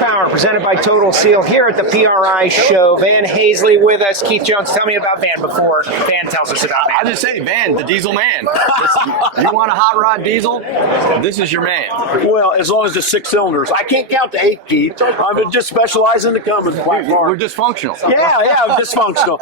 Horsepower, presented by Total Seal here at the PRI Show. Van Haisley with us. Keith Jones, tell me about Van before Van tells us about Van. I just say Van, the diesel man. You want a hot rod diesel? This is your man. Well, as long as it's 6 cylinders. I can't count to 8, Keith. I'm just specialize in the Cummins platform. We're dysfunctional. Yeah, dysfunctional.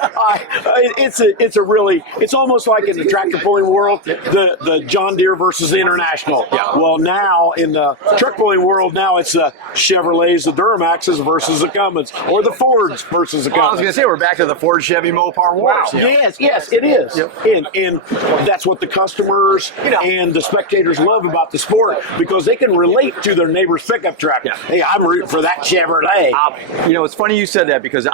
It's almost like in the tractor pulling world, the John Deere versus the International. Yeah. Well, now in the truck pulling world, now it's the Chevrolets, the Duramaxes versus the Cummins, or the Fords versus the Cummins. I was going to say, we're back to the Ford Chevy Mopar wars. Wow. Yes, it is. Yep. And that's what the customers and the spectators love about the sport, because they can relate to their neighbor's pickup truck. Yeah. Hey, I'm rooting for that Chevrolet. It's funny you said that, because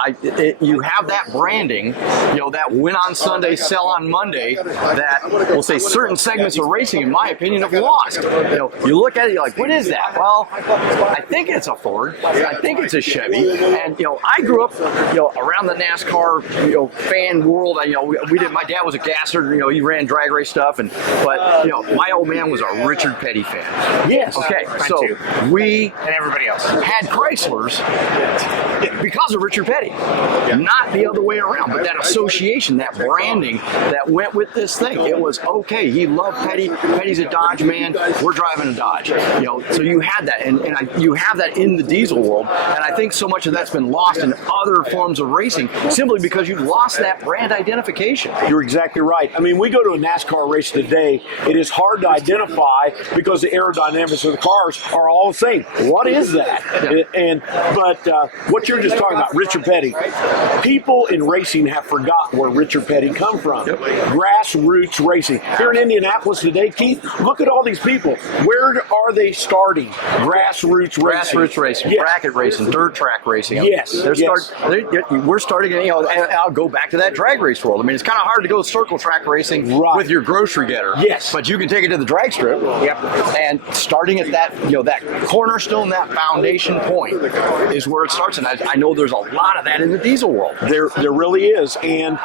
you have that branding, that win on Sunday, sell on Monday, that we'll say certain segments of racing, in my opinion, have lost. You look at it, you're like, what is that? Well, I think it's a Ford. I think it's a Chevy. And I grew up, around the NASCAR, fan world. We did. My dad was a gasser. He ran drag race stuff, but my old man was a Richard Petty fan. Yes. Okay. Mine So too. we And everybody else. had Chryslers because of Richard Petty, not the other way around. But that association, that branding that went with this thing, it was okay. He loved Petty. Petty's a Dodge man. We're driving a Dodge. So you had that, and you have that in the diesel world. And I think so much of that's been lost in other forms of racing, simply because you've lost that brand identification. You're exactly right. I mean, we go to a NASCAR race today, it is hard to identify because the aerodynamics of the cars are all the same. What is that? But what you're just talking about, Richard Petty, people in racing have forgotten where Richard Petty come from. Grassroots racing. Here in Indianapolis today, Keith, look at all these people. Where are they starting? Grassroots racing. Grassroots racing, Yes. bracket racing, dirt track racing. Yes, We're starting, and I'll go back to that drag race world. I mean, it's kind of hard to go circle track racing with your grocery getter. Yes. But you can take it to the drag strip. Yep. And starting at that, that cornerstone, that foundation point is where it starts. And I know there's a lot of that in the diesel world. There really is. And,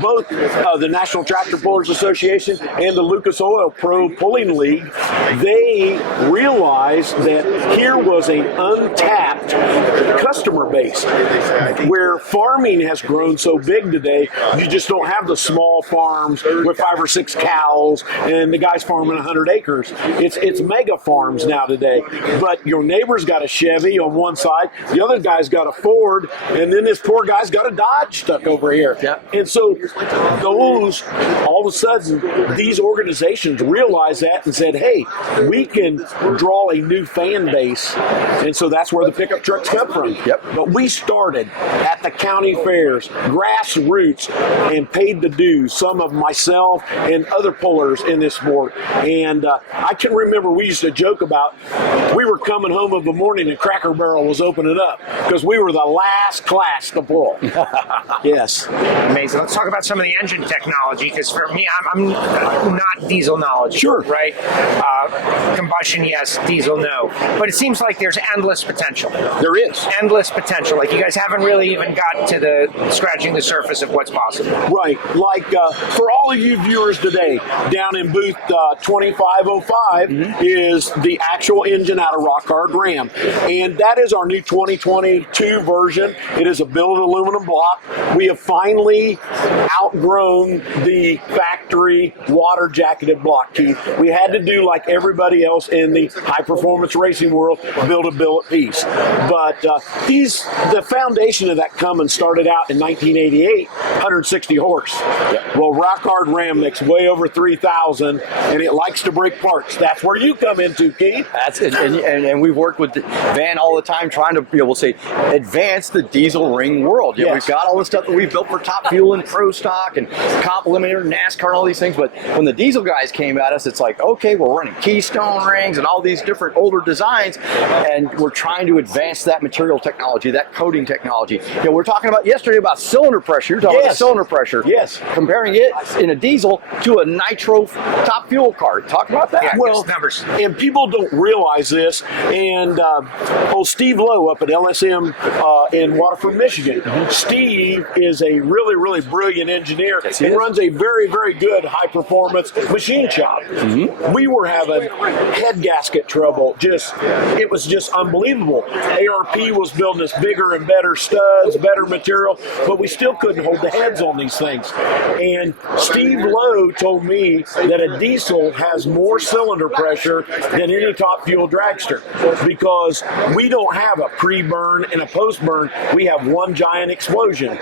both the National Tractor Pullers Association and the Lucas Oil Pro Pulling League, they realized that here was an untapped customer base where farming has grown so big today. You just don't have the small farms with 5 or 6 cows and the guy's farming 100 acres. It's mega farms now today. But your neighbor's got a Chevy on one side, the other guy's got a Ford, and then this poor guy's got a Dodge stuck over here. Yeah. And so those, all of a sudden, these organizations realized that and said, hey, we can draw a new fan base. And so that's where the pickup trucks come from. Yep. But we started at the county fairs, grassroots, and paid the dues, some of myself and other pullers in this sport. And I can remember we used to joke about, we were coming home of the morning and Cracker Barrel was opening up because we were the last class to pull. Yes. Amazing. Let's talk about some of the engine technology, because for me, I'm not diesel knowledge. Sure. Right? Combustion, yes. Diesel, no. But it seems like there's endless potential. There is. Endless potential. Like, you guys haven't really even gotten to the scratching the surface of what's possible. Right. Like for all of you viewers today, down in booth 2505 is the actual engine out of Rock Hard Ram. And that is our new 2022 version. It is a billet aluminum block. We have finally outgrown the factory water jacketed block, Keith. We had to do like everybody else in the high performance racing world, build a billet piece. But the foundation of that Cummins started out in 1988, 160 horse. Well, Rock Hard Ram makes way over 3,000, and it likes to break parts. That's where you come into, Keith. That's it. And we've worked with Van all the time trying to, we'll say, advance the diesel ring world. Yes. We've got all the stuff that we've built for Top Fuel and Pro Stock and Comp Eliminator, NASCAR, and all these things. But when the diesel guys came at us, it's like, okay, we're running Keystone rings and all these different older designs, and we're trying to advance that material technology, that coating technology. We're talking about yesterday about cylinder pressure. You're talking about cylinder pressure. Yes. Comparing it in a diesel to a nitro Top Fuel car. Talk about that. Yeah, Well, numbers. And people don't realize this. And old Steve Lowe up at LSM in Waterford, Michigan. Steve is a really, really brilliant engineer and runs a very, very good high-performance machine shop. We were having head gasket trouble. It was just unbelievable. unbelievable. ARP was building us bigger and better studs, better material, but we still couldn't hold the heads on these things. And Steve Lowe told me that a diesel has more cylinder pressure than any top fuel dragster because we don't have a pre-burn and a post-burn. We have one giant explosion.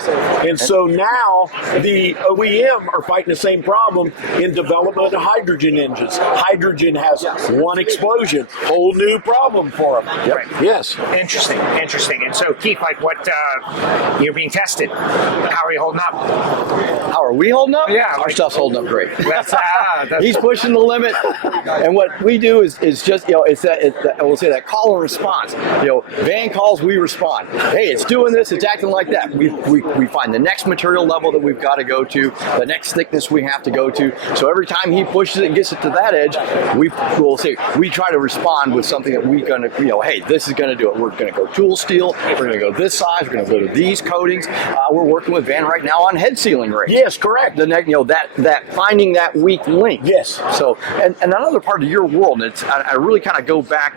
And so now the OEM are fighting the same problem in development of hydrogen engines. Hydrogen has one explosion, whole new problem for them. Right. Yes. Interesting. And so, Keith, like what you're being tested. How are you holding up? How are we holding up? Yeah, Our stuff's holding up great. That's He's pushing the limit, and what we do is just we'll say that call and response. Van calls, we respond. Hey, it's doing this, it's acting like that. We find the next material level that we've got to go to, the next thickness we have to go to. So every time he pushes it and gets it to that edge, we try to respond with something that we're gonna, hey, this is gonna do it. We're gonna go tool steel. We're gonna go this size. We're gonna go to these coatings. We're working with Van right now on head sealing rates. Yes, correct. The next, that finding that weak link. Yes. So, and another part of your world, and I really kind of go back,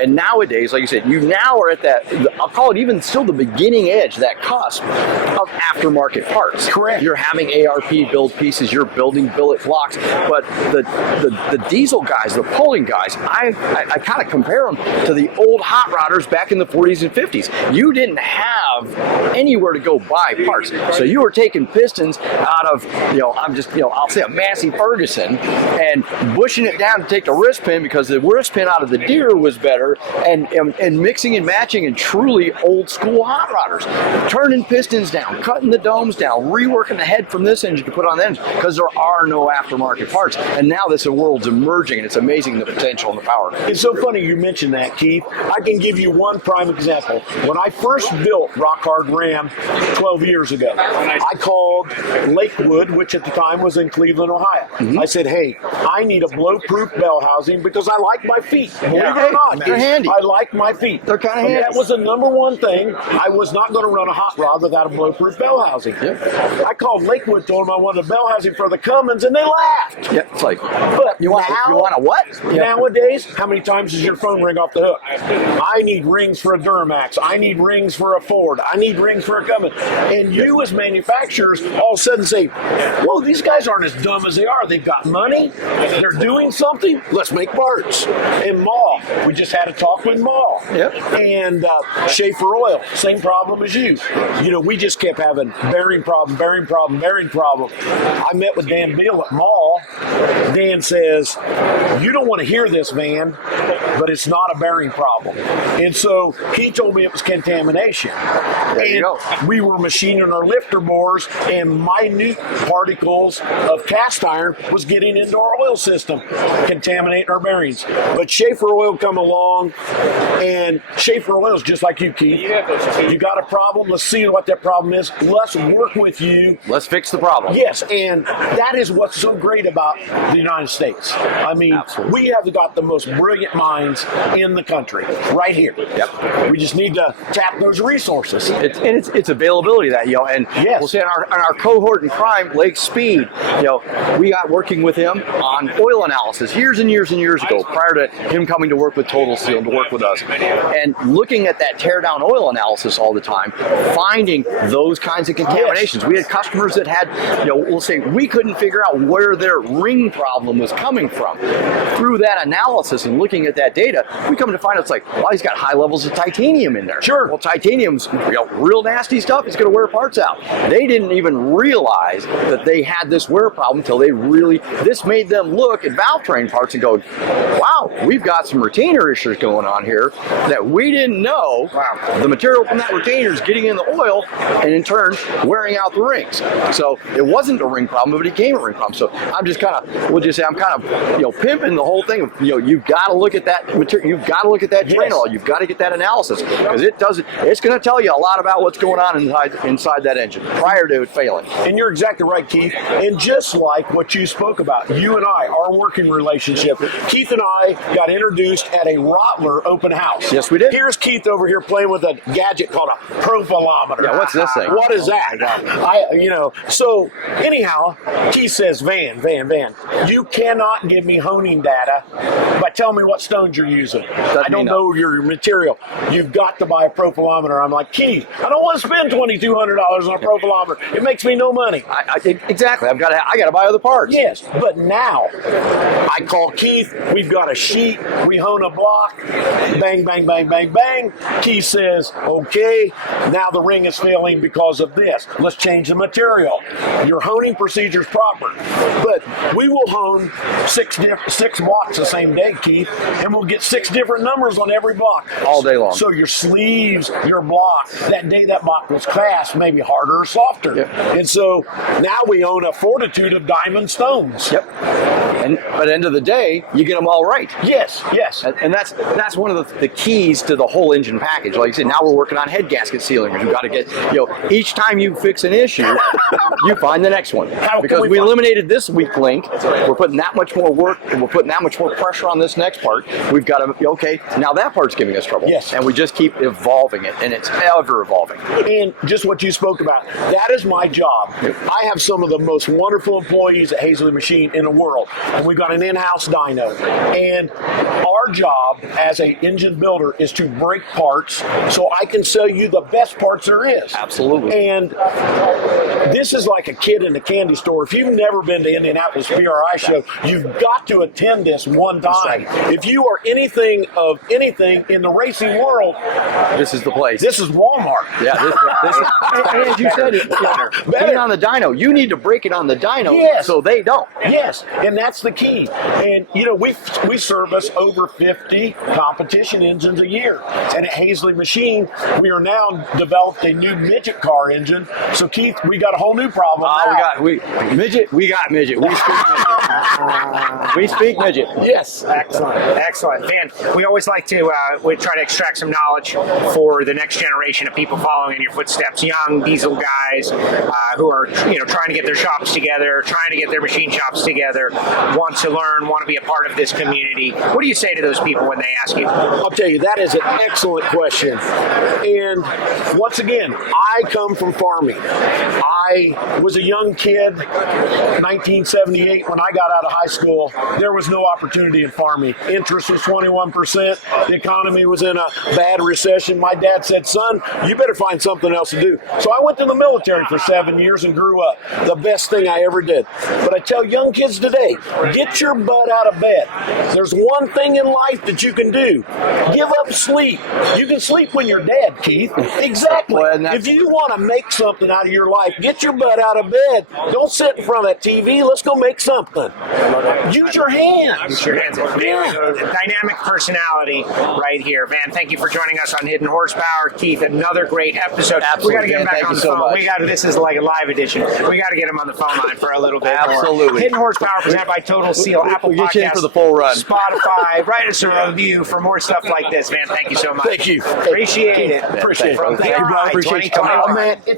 and nowadays, like you said, you now are at that, I'll call it even still the beginning edge, that cusp of aftermarket parts. Correct. You're having ARP build pieces, you're building billet blocks, but the diesel guys, the pulling guys, I kind of compare them to the old hot rodders back in the 40s and 50s. You didn't have anywhere to go buy parts, so you were taking pistons out of, I'll say a Massey Ferguson and bushing it down to take the wrist pin because the wrist pin out of the Deere was better, and mixing and matching in truly old school hot rodders, turning pistons down, cutting the domes down, reworking the head from this engine to put on the engine because there are no aftermarket parts. And now this world's emerging, and it's amazing the potential and the power. It's so funny you mentioned that, Keith. I can give you one prime example. When I first built Rock Hard Ram 12 years ago, I called Lakewood, which at the time was in Cleveland, Ohio. Mm-hmm. I said, hey, I need a blow-proof bell housing because I like my feet. Believe it or not, they're handy. I like my feet. They're kind of handy. That was the number one thing. I was not going to run a hot rod without a blow-proof bell housing. Yep. I called Lakewood, told them I wanted a bell housing for the Cummins, and they laughed. Yeah, it's like, But you want a what? Nowadays, how many times does your phone ring off the hook? I need rings for a Duramax. I need rings for a Ford. I need rings for a Cummins. And you as manufacturers all of a sudden say, whoa, these guys aren't as dumb as they are. They've got money. They're doing something. Let's make parts. And Maw, we just had a talk with Maw. Yep. And Schaefer Oil, same problem as you. We just kept having bearing problem. I met with Dan Beal at Maw. Dan says, you don't want to hear this, Van, but it's not a bearing problem. And so he told me it was contamination. There you go. We were machining our lifter bores, and minute particles of cast iron was getting into our oil system, contaminating our bearings. But Schaefer Oil come along, and Schaefer Oil is just like you, Keith. You got a problem, let's see what that problem is. Let's work with you. Let's fix the problem. Yes, and that is what's so great about the United States. I mean, Absolutely. we have got the most brilliant minds in the country, right here. Yep. We just need to tap those resources. It's availability that, and Yes. we'll say on our cohort in crime, Lake Speed, we got working with him on oil analysis years and years and years ago, prior to him coming to work with Total Seal, to work with us. And looking at that tear down oil analysis all the time, finding those kinds of contaminations. Yes. We had customers that had, we'll say we couldn't figure out where their ring problem was coming from. Through that analysis and looking at that data, we come to find it's like, well, he's got high levels of titanium in there. Sure. Well, titanium's real nasty stuff. It's going to wear parts out. They didn't even realize that they had this wear problem until this made them look at valve train parts and go, wow, we've got some retainer issues going on here that we didn't know. Wow. The material from that retainer is getting in the oil and in turn wearing out the rings. So it wasn't a ring problem, but it became a ring problem. So I'm just kind of, I'm kind of, pimping the whole thing of, you've got to look at that material, you've got to look at that drain oil, you've got to get that analysis because it's going to tell you a lot about what's going on inside that engine prior to it failing. And you're exactly right, Keith. And just like what you spoke about, you and I, our working relationship, Keith and I got introduced at a Rottler open house. Yes, we did. Here's Keith over here playing with a gadget called a profilometer. Yeah, what's this thing? What is that? So anyhow, Keith says, Van, you cannot give me honing data by telling me what stones you're using. I don't know your material. You've got to buy a profilometer. I'm like, Keith, I don't want to spend $2,200 on a profilometer. It makes me no money. Exactly. I got to buy other parts. Yes, but now I call Keith. We've got a sheet. We hone a block. Bang, bang, bang, bang, bang. Keith says, okay, now the ring is failing because of this. Let's change the material. Your honing procedure is proper. But we will hone six blocks the same day, Keith, and we'll get 6 different numbers on every block. All day long. So your sleeves, your block, that day that block was cast, maybe harder or softer. Yep. And so now we own a fortitude of diamond stones. Yep. But at the end of the day, you get them all right. Yes, yes. And that's one of the keys to the whole engine package. Like I said, now we're working on head gasket sealing. You've got to get, each time you fix an issue, you find the next one. Because we eliminated this weak link, we're putting that much more work, and we're putting that much more pressure on this next part. We've got to, okay, now that part's giving us trouble. Yes. And we just keep evolving it, and it's ever evolving. And just what you spoke about, that is my job. I have some of the most wonderful employees at Haisley Machine in the world. And we've got an in-house dyno. And our job as an engine builder is to break parts so I can sell you the best parts there is. Absolutely. And this is like a kid in a candy store. If you've never been to Indianapolis PRI show, you've got to attend this one time. If you are anything in the racing world, this is the place. This is Walmart. Yeah, this is, and as you said, being on the dyno, you need to break it on the dyno so they don't. Yes, and that's the key. And we service over 50 competition engines a year. And at Haisley Machine, we are now developed a new midget car engine. So Keith, we got a whole new problem. We got midget. We speak midget. We speak midget. Yes. Excellent. Van, we always like to we try to extract some knowledge for the next generation of people following in your footsteps. Young diesel guys who are trying to get their shops together, trying to get their machine shops together, want to learn, want to be a part of this community. What do you say to those people when they ask you? I'll tell you, that is an excellent question. And once again, I come from farming. I was a young kid, 1978, when I got out of high school. There was no opportunity in farming. Interest was 21%. The economy was in a bad recession. My dad said, son, you better find something else to do. So I went to the military for 7 years and grew up. The best thing I ever did. But I tell young kids today, get your butt out of bed. There's one thing in life that you can do. Give up sleep. You can sleep when you're dead, Keith. Exactly. If you want to make something out of your life, get your butt out of bed. Don't sit in front of that TV. Let's go make something. Use your hands. Use your hands. Dynamic personality right here. Van, thank you for joining us on Hidden Horsepower. Keith, another great episode. Absolutely, we got to get him back on the phone. Much. This is like a live edition. We got to get him on the phone line for a little bit Absolutely. more. Hidden Horsepower presented by Total Seal, Apple Podcasts, get you in for the full run. Spotify. Write us a review for more stuff like this. Van, thank you so much. Thank you. Appreciate it. Appreciate it. From Thank you, bro. PRI Appreciate you 2021. coming on, man.